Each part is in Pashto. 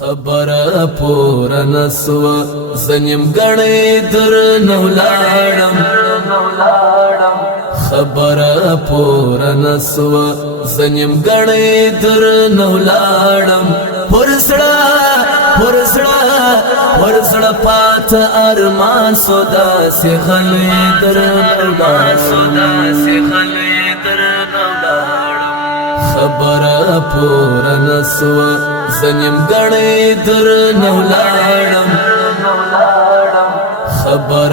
خبر پور نسوا زنیم گنی در نولادم خبر پور نسوا زنیم گنی در نولادم پرسڑا پات ارمان سودا سی خلی در نولادم خبر پور نسوا زنیم گنی در نولادم خبر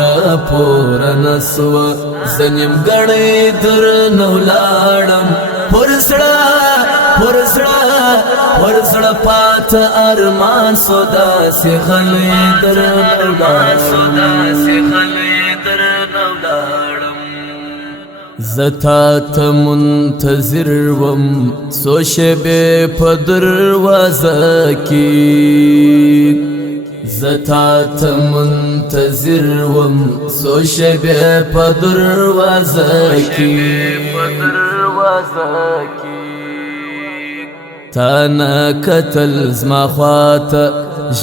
پور نسوا زنیم گنی در نولادم پرسڑا پات ارمان سودا سی خلی در نولادم زتا تا منتظر وم سو شبه پا دروازه کی زتا تا منتظر وم سو شبه پا دروازه کی تانا کتل زما خواتا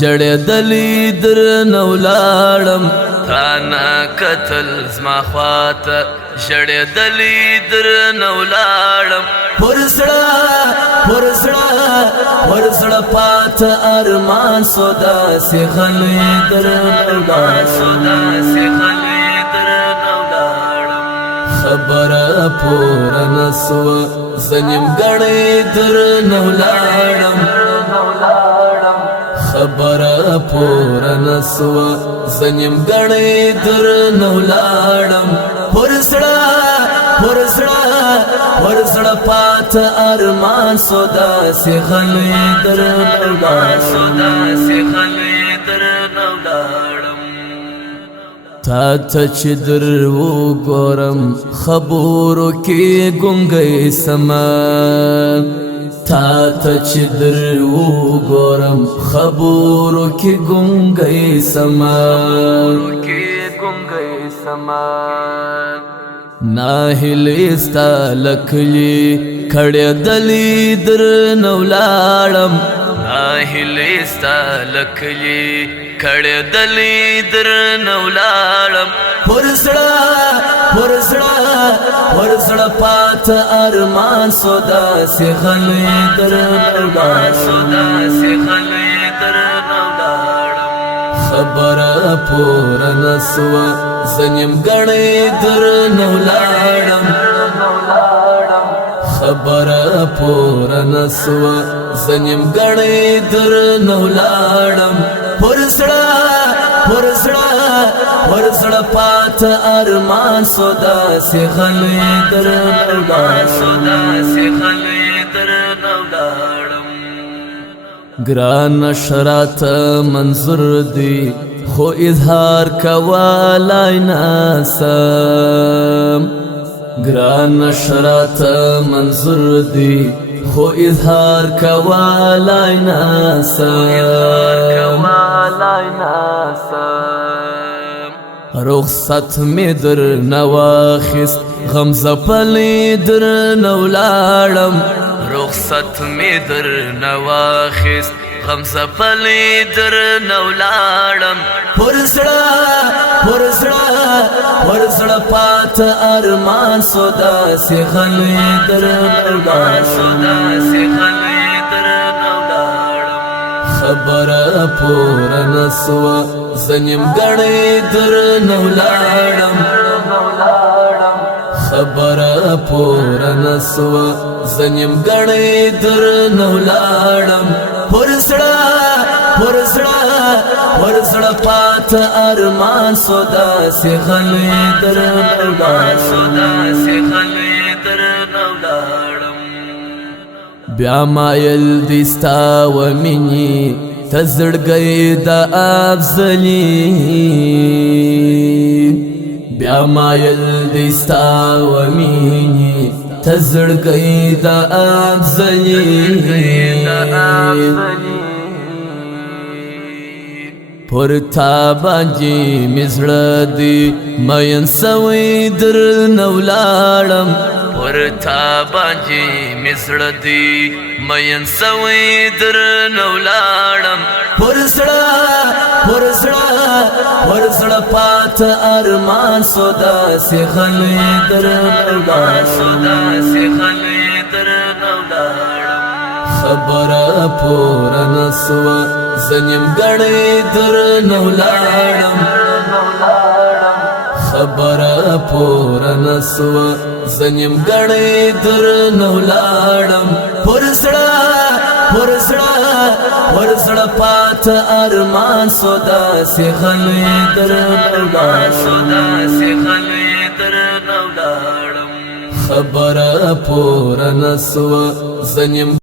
جڑی دلی در نولادم تانا کتل زما خواتا جڑی دلی در نولادم پرسڑا پات ارمان سودا سی خلی در نولادم خبر پور نسوا زنیم گنی در نولادم خبر پور نسوا زنیم گنی در نولادم پرسڑا پات ارمان سودا سی خلی در نولادم تا تا چی در و گورم خبورو کی گنگی سما تا تا چی در و گورم خبورو کی گنگی سما ناهیلیستا لکلی کڑی دلی در نولادم ناهیلیستا لکلی کڑی دلی در نولادم پرسڑا پات ارمان سودا سی خلی در نولادم خبر پور نسوا زنیم گنی در نولادم خبر پور نسوا زنیم گنی در نولادم پرسڑا پات ارمان سودا سی خلی در نولادم گران شرات منظور دی خو اظہار کوالای ناسم گران شرات منظور دی خو اظہار کوالای ناسم رخصت می در نواخست غمزه پلی در نولادم رخصت می در نواخست غمزه پلی در نولادم پرسڑا پات ارمان سودا سی خلی در نولادم خبر پور نسوا زنیم گنی در نولادم خبر پور نسوا زنیم گنی در نولادم پرسڑا پات ارمان سودا سی خلی در نولادم بیا مایل دیستا و منی تزرگی دا افضلی بیا مایل دیستا و منی تزرگی دا افضلی پر تا باندې مزړه دی مین سوی در نولادم پر تا باندې مزړه دی مین سوی در نولادم ورسړه پات ارمان سودا سی خلې در خبره پور نسوا زنیم غړې در نولاړم خبره پور نسوا زنیم غړې در نولاړم ورسړه پات ارمان سودا سی خلې در نولاړم خبره پور نسوا زنیم